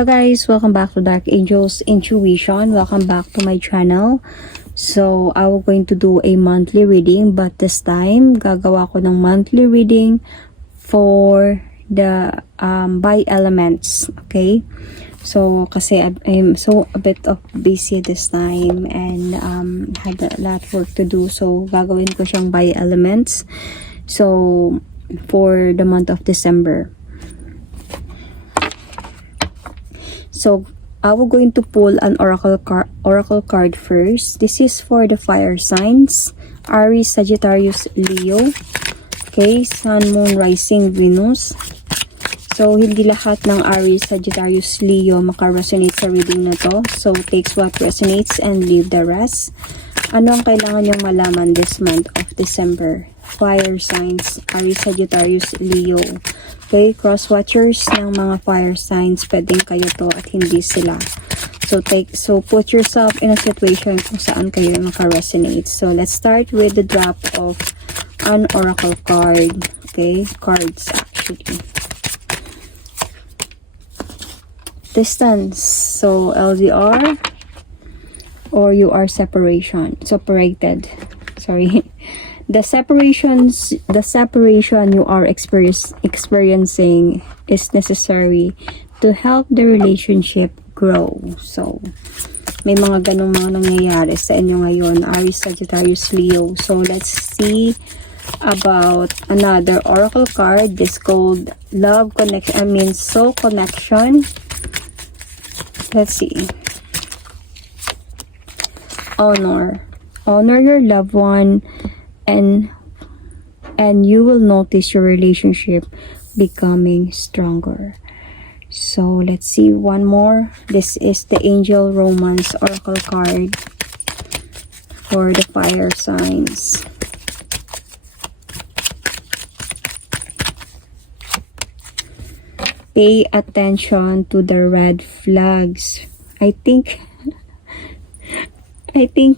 So guys, welcome back to Dark Angels Intuition. Welcome back to my channel. So, I was going to do a monthly reading, but this time, gagawa ko ng monthly reading for the by elements. Okay? So, kasi I'm so a bit of busy this time and had a lot of work to do. So, gagawin ko siyang by elements. So, for the month of December. So, I will going to pull an oracle card first. This is for the fire signs. Aries, Sagittarius, Leo. Okay, Sun, Moon, Rising, Venus. So, hindi lahat ng Aries, Sagittarius, Leo maka-resonate sa reading na to. So, takes what resonates and leave the rest. Ano ang kailangan nyong malaman this month of December? Fire signs, Aries, Sagittarius, Leo. Okay, cross-watchers ng mga fire signs, pwedeng kayo to at hindi sila. So put yourself in a situation kung saan kayo maka-resonate. So let's start with the drop of an oracle card. Okay, cards actually. Distance. So LDR or you are separated. Sorry. The separation you are experiencing is necessary to help the relationship grow. So, may mga ganong mga nangyayari sa inyo ngayon, Aries, Sagittarius, Leo. So, let's see about another oracle card. This called Love Connection. Soul Connection. Let's see. Honor. Honor your loved one. And you will notice your relationship becoming stronger. So let's see one more. This is the Angel Romance Oracle card for the fire signs. Pay attention to the red flags. I think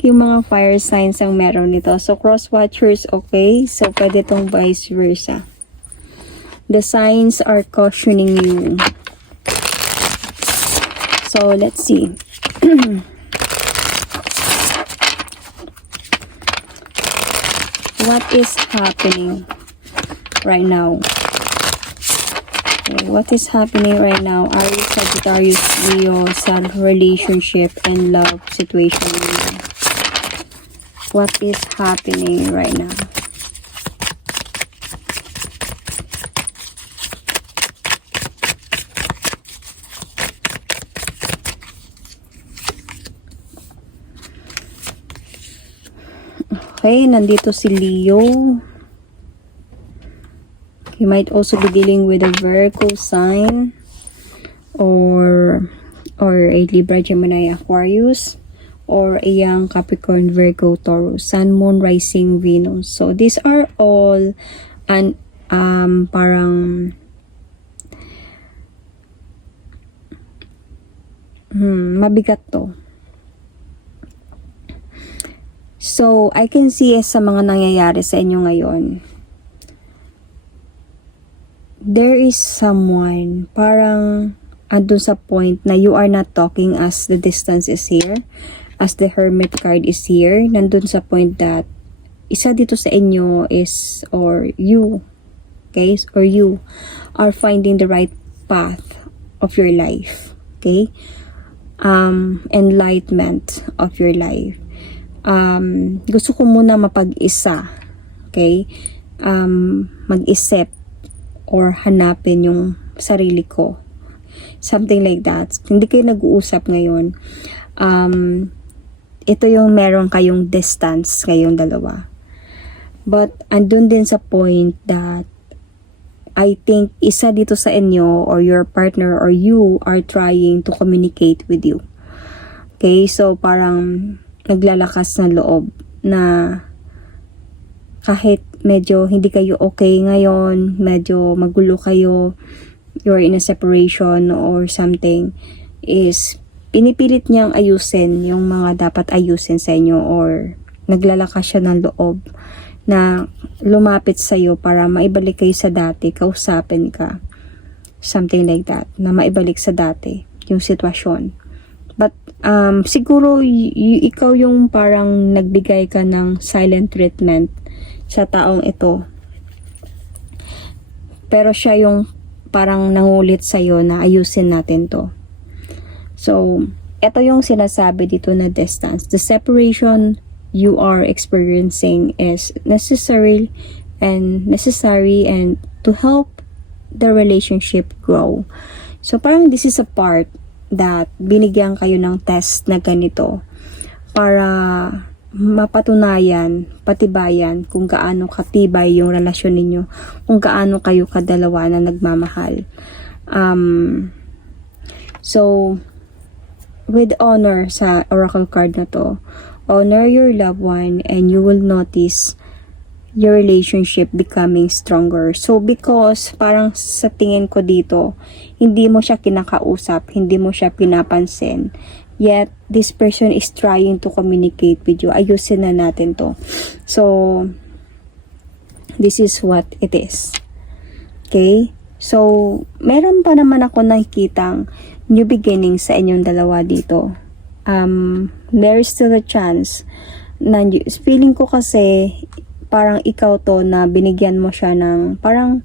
yung mga fire signs ang meron nito. So, cross-watchers, okay? So, pwede tong vice versa. The signs are cautioning you. So, let's see. What is happening right now? Okay, what is happening right now? Aries, Sagittarius, Leo, sa relationship and love situation. What is happening right now? Okay, nandito si Leo. You might also be dealing with a Virgo sign or a Libra, Gemini, Aquarius, or a young Capricorn, Virgo, Taurus, Sun, Moon, Rising, Venus. So these are all parang mabigat to. So I can see sa mga nangyayari sa inyo ngayon, there is someone parang andun sa point na you are not talking as the distance is here, as the Hermit card is here. Nandun sa point that isa dito sa inyo is, or you, okay, or you are finding the right path of your life, okay, enlightenment of your life. Gusto ko muna mapag-isa, okay, mag-isip or hanapin yung sarili ko. Something like that. Hindi kayo nag-uusap ngayon. Ito yung meron kayong distance kayong dalawa. But, andun din sa point that I think isa dito sa inyo or your partner or you are trying to communicate with you. Okay? So, parang naglalakas ng loob na kahit medyo hindi kayo okay ngayon, medyo magulo kayo, you're in a separation or something, is pinipilit niyang ayusin yung mga dapat ayusin sa inyo or naglalakas siya ng loob na lumapit sa iyo para maibalik kayo sa dati, kausapin ka. Something like that, na maibalik sa dati yung sitwasyon. But siguro ikaw yung parang nagbigay ka ng silent treatment sa taong ito. Pero siya yung parang nangulit sa'yo na ayusin natin to. So, ito yung sinasabi dito na distance. The separation you are experiencing is necessary and to help the relationship grow. So, parang this is a part that binigyan kayo ng test na ganito para mapatunayan, patibayan kung gaano katibay yung relasyon ninyo, kung gaano kayo kadalawa na nagmamahal. So, with honor sa oracle card na to, honor your loved one and you will notice your relationship becoming stronger. So, because parang sa tingin ko dito, hindi mo siya kinakausap, hindi mo siya pinapansin, yet this person is trying to communicate with you. Ayusin na natin to. So, this is what it is. Okay? So, meron pa naman ako nakikitang new beginning sa inyong dalawa dito. There is still a chance na feeling ko kasi parang ikaw to na binigyan mo siya ng parang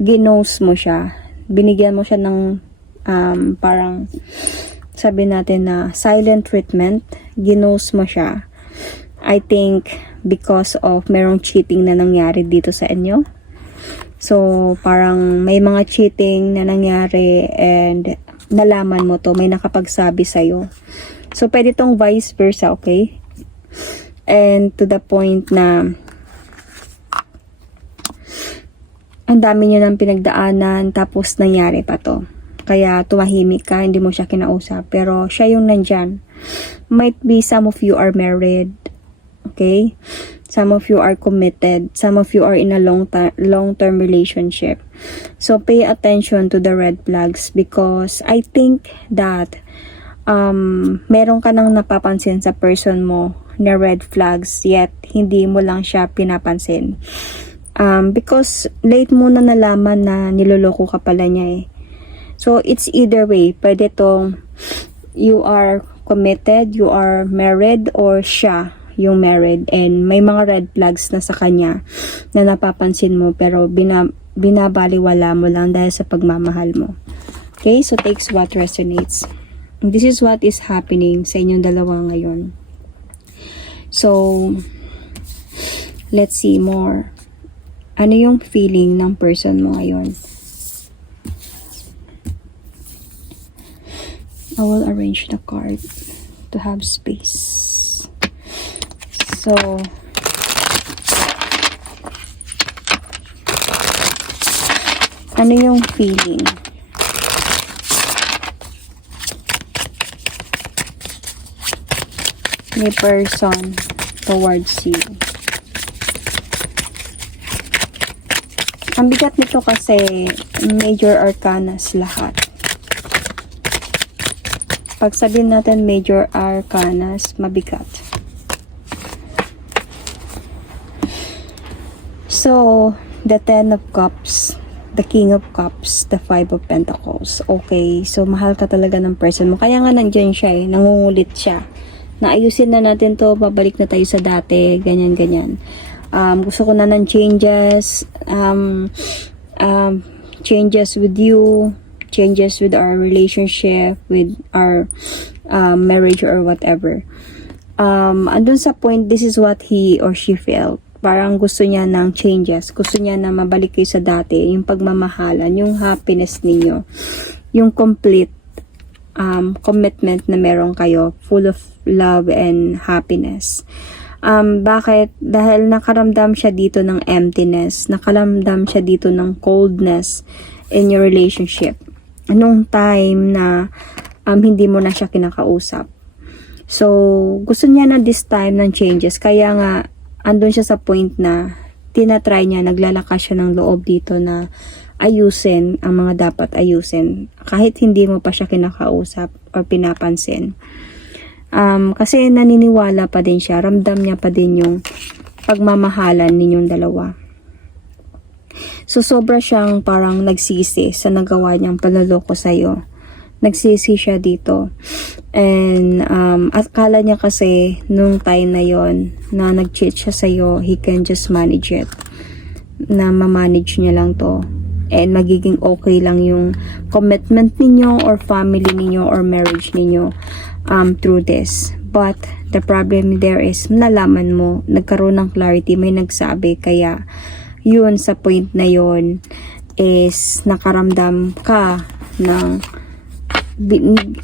ginose mo siya. Binigyan mo siya ng parang sabi natin na silent treatment, ginose mo siya. I think because of merong cheating na nangyari dito sa inyo. So, parang may mga cheating na nangyari and nalaman mo to, may nakapagsabi sa'yo. So, pwede tong vice versa, okay? And to the point na ang dami nyo ng pinagdaanan tapos nangyari pa to. Kaya tumahimik ka, hindi mo siya kinausap. Pero siya yung nandyan. Might be some of you are married. Okay? Some of you are committed. Some of you are in a long-term relationship. So pay attention to the red flags because I think that meron ka nang napapansin sa person mo na red flags yet hindi mo lang siya pinapansin. Because late mo na nalaman na niloloko ka pala niya eh. So, it's either way. Pwede tong you are committed, you are married, or siya yung married. And may mga red flags na sa kanya na napapansin mo pero binabaliwala mo lang dahil sa pagmamahal mo. Okay? So, takes what resonates. This is what is happening sa inyong dalawa ngayon. So, let's see more. Ano yung feeling ng person mo ngayon? I will arrange the card to have space. So, ano yung feeling? May person towards you. Ang bigat nito kasi major arcanas lahat. Pag sabihin natin major arcanas, mabigat. So, the 10 of Cups, the King of Cups, the 5 of Pentacles. Okay, so mahal ka talaga ng person mo. Kaya nga nandiyan siya eh, nangungulit siya. Naayusin na natin to, babalik na tayo sa dati, ganyan-ganyan. Gusto ko na ng changes, changes with you, changes with our relationship, with our marriage or whatever. Andun sa point, this is what he or she felt. Parang gusto niya ng changes. Gusto niya na mabalik kayo sa dati. Yung pagmamahalan, yung happiness ninyo. Yung complete commitment na meron kayo. Full of love and happiness. Bakit? Dahil nakaramdam siya dito ng emptiness. Nakaramdam siya dito ng coldness in your relationship. Anong time na hindi mo na siya kinakausap. So, gusto niya na this time ng changes. Kaya nga, andun siya sa point na tinatry niya, naglalakas siya ng loob dito na ayusin ang mga dapat ayusin. Kahit hindi mo pa siya kinakausap or pinapansin. Kasi naniniwala pa din siya, ramdam niya pa din yung pagmamahalan ninyong dalawa. So, sobra siyang parang nagsisi sa nagawa niyang panloloko sa'yo. nagsisi siya dito. And akala niya kasi nung time na yon na nag-cheat siya sa'yo, he can just manage it. Na ma-manage niya lang to. And magiging okay lang yung commitment ninyo or family ninyo or marriage ninyo through this. But the problem there is nalaman mo, nagkaroon ng clarity, may nagsabi, kaya yun sa point na yun is nakaramdam ka ng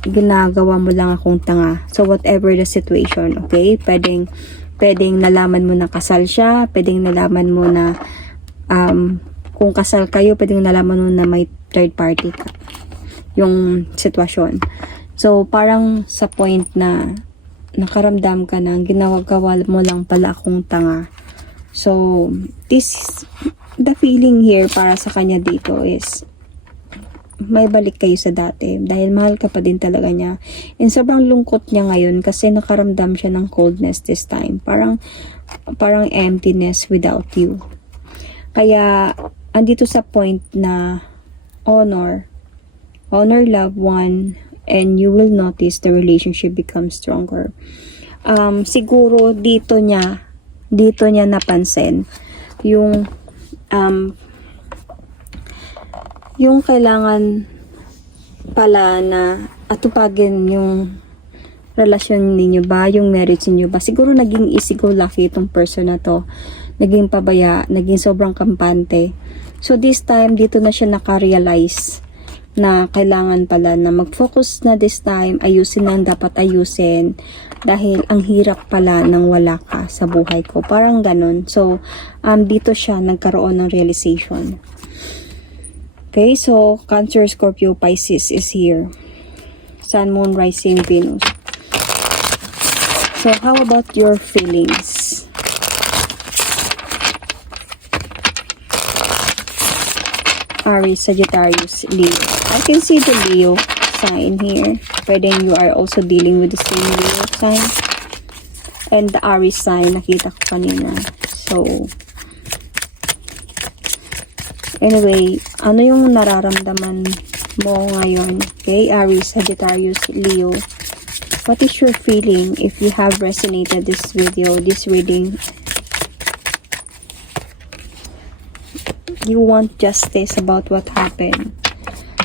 ginagawa mo lang akong tanga. So whatever the situation, okay? Pwedeng nalaman mo na kasal siya, pwedeng nalaman mo na kung kasal kayo, pwedeng nalaman mo na may third party ka. Yung sitwasyon. So parang sa point na nakaramdam ka na ginagawa mo lang pala akong tanga. So this the feeling here para sa kanya dito is may balik kayo sa dati dahil mahal ka pa din talaga niya. And sobrang lungkot niya ngayon kasi nakaramdam siya ng coldness this time. Parang emptiness without you. Kaya andito sa point na honor loved one, and you will notice the relationship becomes stronger. Siguro dito niya napansin yung kailangan pala na atupagin yung relasyon ninyo ba, yung marriage ninyo ba. Siguro naging easy-go-lucky itong person na to. Naging pabaya, naging sobrang kampante. So this time, dito na siya nakarealize na kailangan pala na mag-focus na this time, ayusin na ang dapat ayusin dahil ang hirap pala nang wala ka sa buhay ko. Parang ganun. So, dito siya nagkaroon ng realization. Okay, so Cancer, Scorpio, Pisces is here. Sun, Moon, Rising, Venus. So, how about your feelings? Aries, Sagittarius, Leo. I can see the Leo sign here. Pwedeng you are also dealing with the same Leo sign. And the Aries sign, nakita ko kanina. So, anyway, ano yung nararamdaman mo ngayon? Okay, Aries, Sagittarius, Leo. What is your feeling if you have resonated this video, this reading? You want justice about what happened.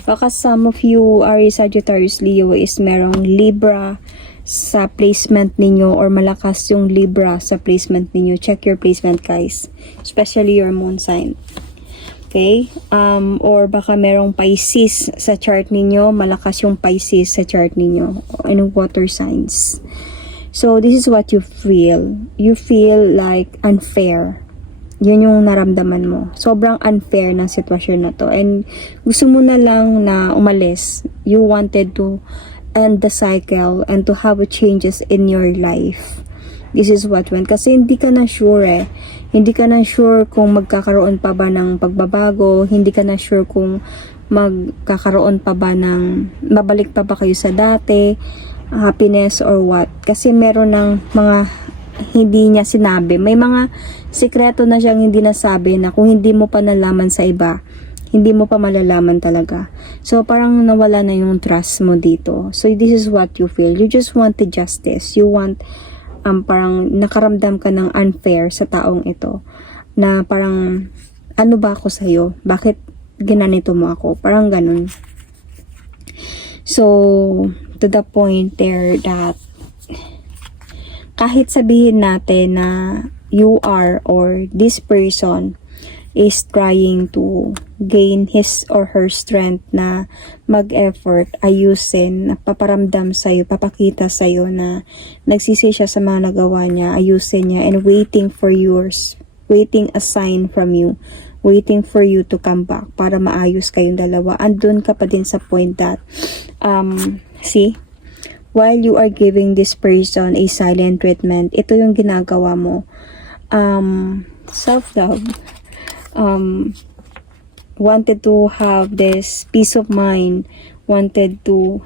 Baka some of you, Aries, Sagittarius, Leo, is merong Libra sa placement ninyo or malakas yung Libra sa placement ninyo. Check your placement, guys. Especially your moon sign. Okay? Or baka merong Pisces sa chart ninyo. Malakas yung Pisces sa chart ninyo. And water signs. So, this is what you feel. You feel like unfair. Yun yung naramdaman mo. Sobrang unfair ng sitwasyon na to. And gusto mo na lang na umalis. You wanted to end the cycle and to have changes in your life. This is what went. Kasi hindi ka na sure eh. Hindi ka na sure kung magkakaroon pa ba ng pagbabago. Hindi ka na sure kung magkakaroon pa ba ng babalik pa ba kayo sa dati, happiness or what. Kasi meron ng mga hindi niya sinabi. May mga sikreto na siyang hindi nasabi na kung hindi mo pa nalaman sa iba, hindi mo pa malalaman talaga. So, parang nawala na yung trust mo dito. So, this is what you feel. You just want the justice. You want, parang nakaramdam ka ng unfair sa taong ito. Na parang, ano ba ako sa'yo? Bakit ginanito mo ako? Parang ganun. So, to the point there that kahit sabihin natin na you are or this person is trying to gain his or her strength na mag-effort, ayusin, paparamdam sa'yo, papakita sa'yo na nagsisi siya sa mga nagawa niya, ayusin niya, and waiting for yours, waiting a sign from you, waiting for you to come back para maayos kayong dalawa. Andun ka pa din sa point that, see, while you are giving this person a silent treatment, ito yung ginagawa mo. Self-love. Wanted to have this peace of mind. Wanted to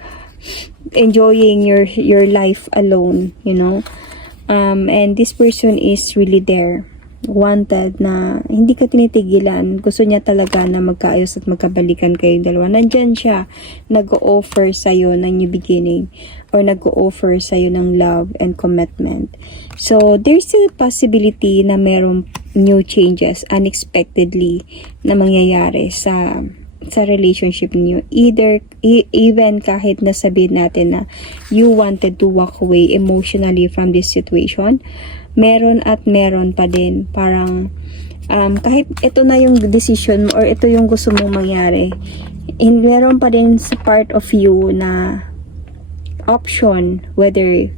enjoying your life alone, you know. And this person is really there. wanted, na hindi ka tinitigilan. Gusto niya talaga na magkaayos at magkabalikan kayong dalawa. Nandyan siya, nag-o-offer sa'yo ng new beginning, or nag-o-offer sa'yo ng love and commitment. So, there's still possibility na merong new changes unexpectedly na mangyayari sa relationship niyo. Even kahit nasabihin natin na you wanted to walk away emotionally from this situation, meron at meron pa din parang kahit ito na yung decision mo or ito yung gusto mong mangyari, meron pa din sa part of you na option whether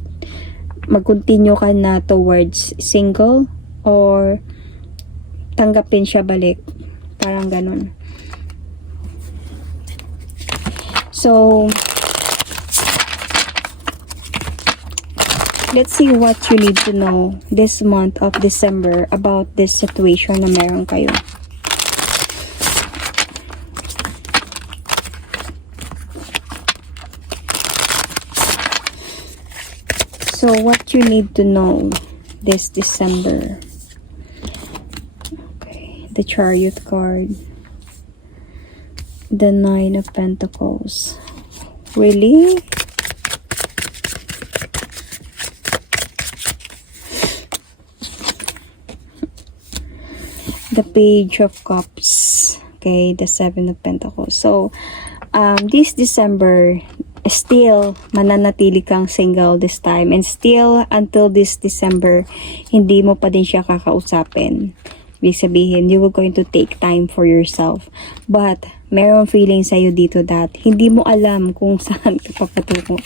mag-continue ka na towards single or tanggapin siya balik, parang ganun. So let's see what you need to know this month of December about this situation na meron kayo. So what you need to know this December. Okay, the Chariot card. The Nine of Pentacles. Really? The Page of Cups. Okay, the Seven of Pentacles. So, this December, still mananatili kang single this time, and still until this December, hindi mo pa din siya kakausapin. Ibig sabihin, you were going to take time for yourself. But, merong feeling sa'yo dito that hindi mo alam kung saan ka papatungo.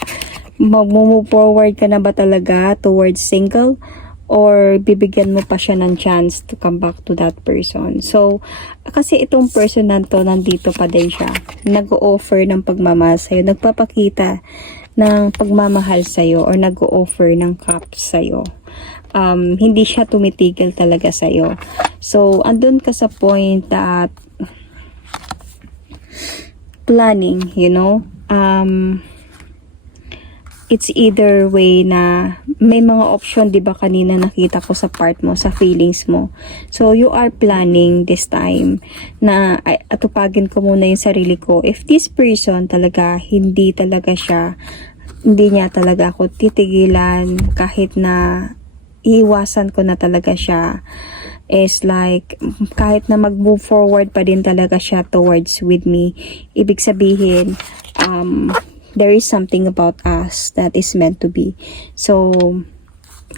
Mag-move forward ka na ba talaga towards single? Or bibigyan mo pa siya ng chance to come back to that person. So, kasi itong person na to, nandito pa din siya. Nag-o-offer ng pagmamahal sa'yo. Nagpapakita ng pagmamahal sa'yo or nag-o-offer ng cups sa'yo. Hindi siya tumitigil talaga sa'yo. So, andun ka sa point that planning, you know, it's either way na may mga option, di ba kanina nakita ko sa part mo, sa feelings mo. So, you are planning this time na atupagin ko muna yung sarili ko. If this person talaga, hindi niya talaga ako titigilan kahit na iiwasan ko na talaga siya, is like, kahit na mag-move forward pa din talaga siya towards with me, ibig sabihin, there is something about us that is meant to be. So,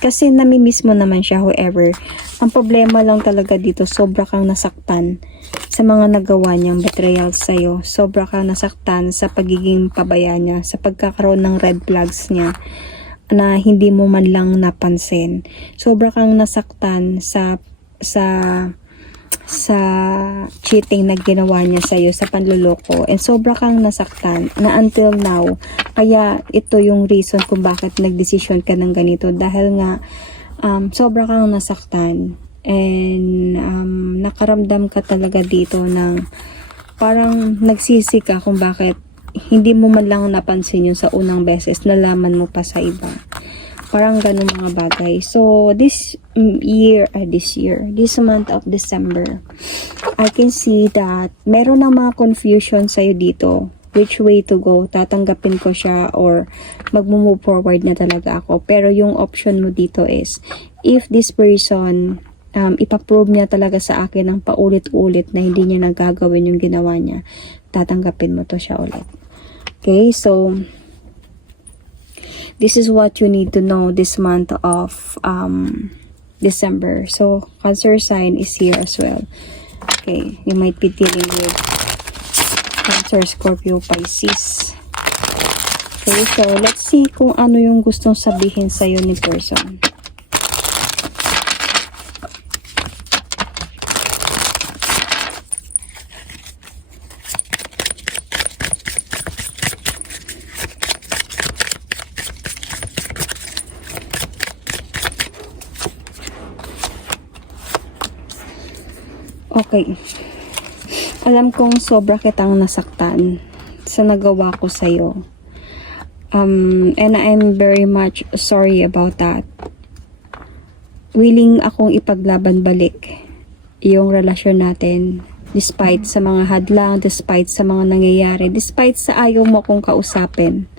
kasi namimiss mo naman siya, however, ang problema lang talaga dito, sobra kang nasaktan sa mga nagawa niyang betrayal sa'yo. Sobra kang nasaktan sa pagiging pabaya niya, sa pagkakaroon ng red flags niya na hindi mo man lang napansin. Sobra kang nasaktan sa cheating na ginawa niya sa'yo, sa panluloko, and sobra kang nasaktan na until now. Kaya ito yung reason kung bakit nagdesisyon ka ng ganito, dahil nga sobra kang nasaktan and nakaramdam ka talaga dito ng parang nagsisi ka kung bakit hindi mo man lang napansin yun sa unang beses, nalaman mo pa sa iba. Parang ganun mga bagay. So, this month of December, I can see that meron ng mga confusion sa'yo dito. Which way to go? Tatanggapin ko siya or mag-move forward na talaga ako? Pero yung option mo dito is, if this person, ipaprove niya talaga sa akin ng paulit-ulit na hindi niya nagagawin yung ginawa niya, tatanggapin mo to siya ulit. Okay, so this is what you need to know this month of December. So, Cancer sign is here as well. Okay, you might be dealing with Cancer, Scorpio, Pisces. Okay, so let's see kung ano yung gustong sabihin sa'yo ni person. Okay. Alam kong sobra kitang nasaktan sa nagawa ko sa'yo. And I'm very much sorry about that. willing akong ipaglaban balik yung relasyon natin despite sa mga hadlang, despite sa mga nangyayari, despite sa ayaw mo akong kausapin.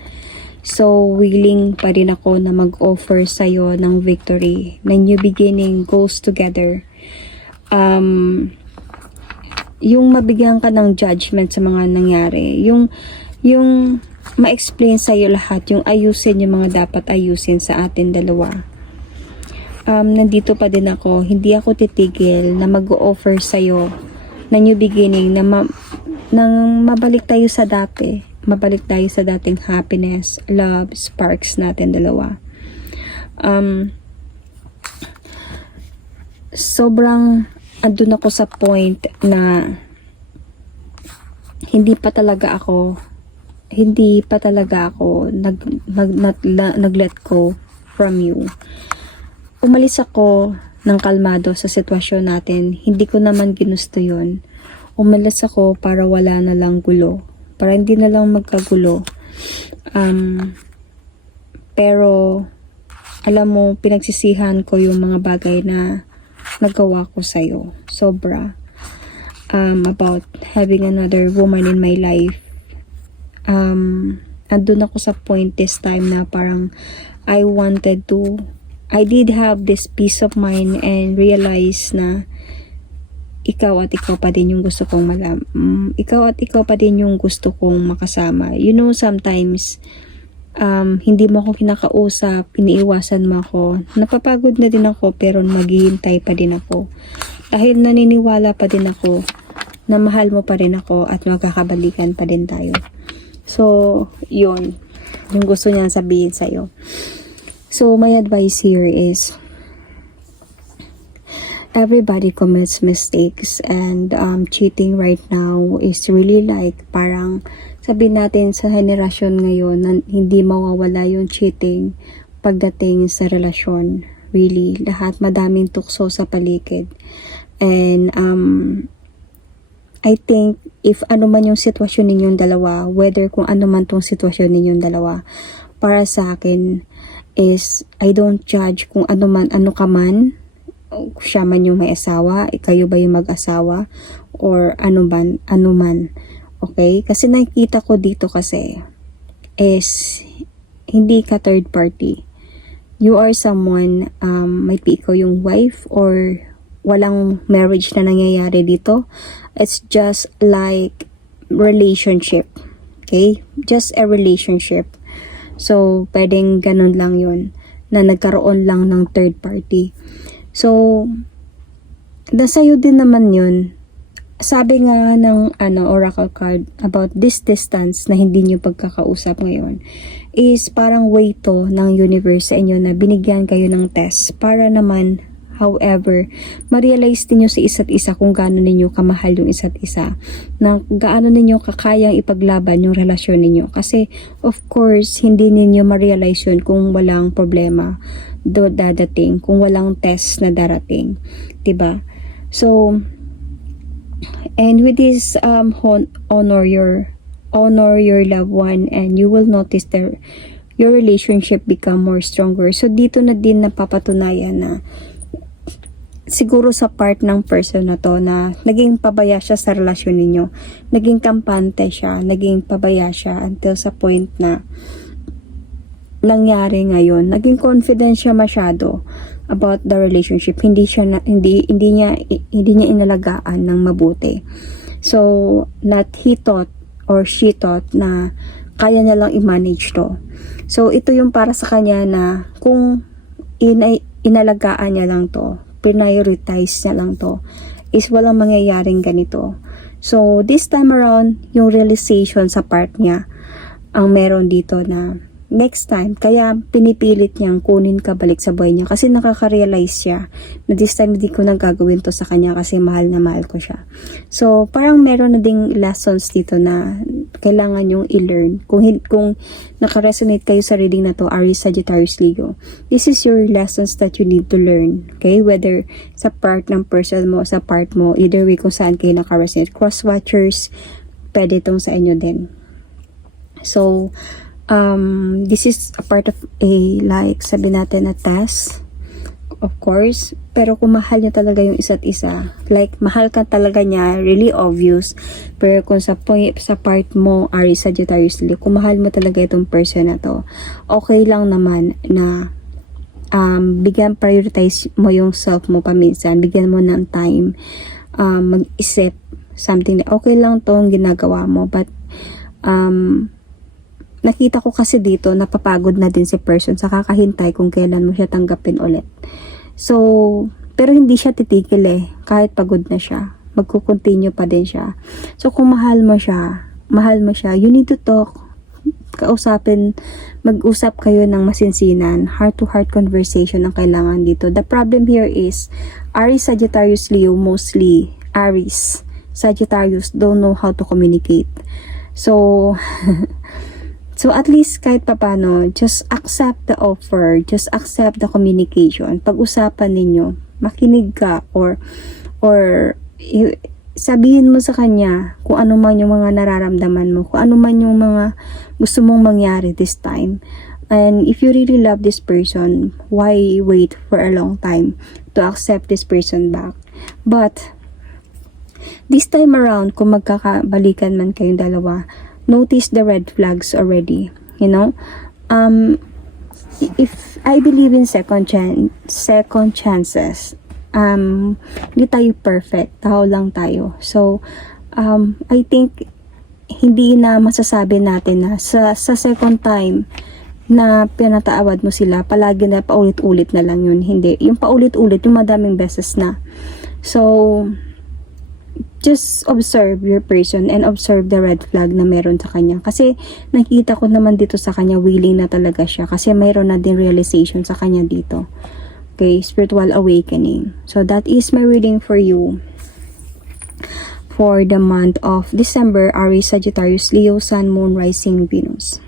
So, willing pa rin ako na mag-offer sa'yo ng victory. Na new beginning goes together. Yung mabigyan ka ng judgment sa mga nangyari. Yung ma-explain sa'yo lahat. Yung ayusin yung mga dapat ayusin sa atin dalawa. Nandito pa din ako. Hindi ako titigil na mag-offer sa'yo na new beginning, na nang mabalik tayo sa dati. Mabalik tayo sa dating happiness, love, sparks natin dalawa. Sobrang andun ako sa point na hindi pa talaga ako nag-let go from you. Umalis ako ng kalmado sa sitwasyon natin. Hindi ko naman ginusto yun. Umalis ako para wala na lang gulo. Para hindi na lang magkagulo. Pero, alam mo, pinagsisihan ko yung mga bagay na nagawa ko sa'yo. Sobra. About having another woman in my life. Andun ako sa point this time na parang I did have this peace of mind and realize na ikaw pa din yung gusto kong ikaw pa din yung gusto kong makasama. You know, sometimes hindi mo ako kinakausap, iniiwasan mo ako. Napapagod na din ako pero maghihintay pa din ako. Dahil naniniwala pa din ako na mahal mo pa rin ako at magkakabalikan pa din tayo. So, yun. Yung gusto niya sabihin sa'yo. So, my advice here is everybody commits mistakes and cheating right now is really like parang sabihin natin sa henerasyon ngayon na hindi mawawala yung cheating pagdating sa relasyon. Really, lahat madaming tukso sa paligid. And I think if ano man yung sitwasyon ninyong dalawa, whether kung ano man tong sitwasyon ninyong dalawa, para sa akin is I don't judge kung ano ka man, siya man yung may asawa, kayo ba yung mag-asawa, or ano man. Okay? Kasi nakikita ko dito kasi is hindi ka third party. You are someone, might be ikaw yung wife or walang marriage na nangyayari dito. It's just like relationship. Okay? Just a relationship. So, pwedeng ganun lang yun, na nagkaroon lang ng third party. So, nasa'yo din naman yun. Sabi nga ng oracle card about this distance na hindi nyo pagkakausap ngayon is parang way to ng universe sa inyo na binigyan kayo ng test para naman, however, ma-realize ninyo sa isa't isa kung gaano ninyo kamahal yung isa't isa, na gaano ninyo kakayang ipaglaban yung relasyon ninyo. Kasi, of course, hindi ninyo ma-realize yun kung walang problema dadating, kung walang test na darating. Diba? So, and with this, honor your loved one and you will notice that your relationship become more stronger. So, dito na din napapatunayan na siguro sa part ng person na to na naging pabaya siya sa relasyon ninyo. Naging kampante siya, naging pabaya siya until sa point na nangyari ngayon. Naging confident siya masyado about the relationship. Hindi niya inalagaan ng mabuti. So, not he thought or she thought na kaya niya lang i-manage to. So, ito yung para sa kanya na kung inalagaan niya lang to, prioritize niya lang to, is walang mangyayaring ganito. So, this time around, yung realization sa part niya, ang meron dito na next time, kaya pinipilit niyang kunin ka balik sa buhay niya kasi nakaka-realize siya na this time hindi ko nang gagawin to sa kanya kasi mahal na mahal ko siya. So, parang meron na ding lessons dito na kailangan yung i-learn. Kung naka-resonate kayo sa reading na to, Aries, Sagittarius, Leo, this is your lessons that you need to learn. Okay? Whether sa part ng person mo, sa part mo, either way kung saan kayo naka-resonate. Cross-watchers, pwede itong sa inyo din. So, this is a part of a, like, sabi natin na test of course. Pero kung mahal niyo talaga yung isa't isa, like mahal ka talaga niya, really obvious. Pero kung sa part mo, Aries, Sagittarius, Leo, kung mahal mo talaga itong person na to, okay lang naman na prioritize mo yung self mo paminsan, bigyan mo ng time, mag-isip something na okay lang tong ginagawa mo, but nakita ko kasi dito napapagod na din si person sa kakahintay kung kailan mo siya tanggapin ulit. So, pero hindi siya titigil kahit pagod na siya, magkukontinue pa din siya. So kung mahal mo siya, you need to talk, mag-usap kayo ng masinsinan, heart-to-heart conversation ang kailangan dito. The problem here is, Aries, Sagittarius, Leo, mostly Aries, Sagittarius don't know how to communicate. So, so at least kahit papano, just accept the offer, just accept the communication. Pag-usapan ninyo, makinig ka, or sabihin mo sa kanya kung ano man yung mga nararamdaman mo, kung ano man yung mga gusto mong mangyari this time. And if you really love this person, why wait for a long time to accept this person back? But this time around, kung magkakabalikan man kayong dalawa, notice the red flags already, you know. If I believe in second chances, hindi tayo perfect, tao lang tayo. So I think hindi na masasabi natin na sa second time na pinataawad mo sila, palagi na paulit-ulit na lang yun. Hindi, yung paulit-ulit, yung madaming beses na. So just observe your person and observe the red flag na meron sa kanya. Kasi nakita ko naman dito sa kanya, willing na talaga siya. Kasi mayroon na din realization sa kanya dito. Okay, spiritual awakening. So that is my reading for you for the month of December, Aries, Sagittarius, Leo, Sun, Moon, Rising, Venus.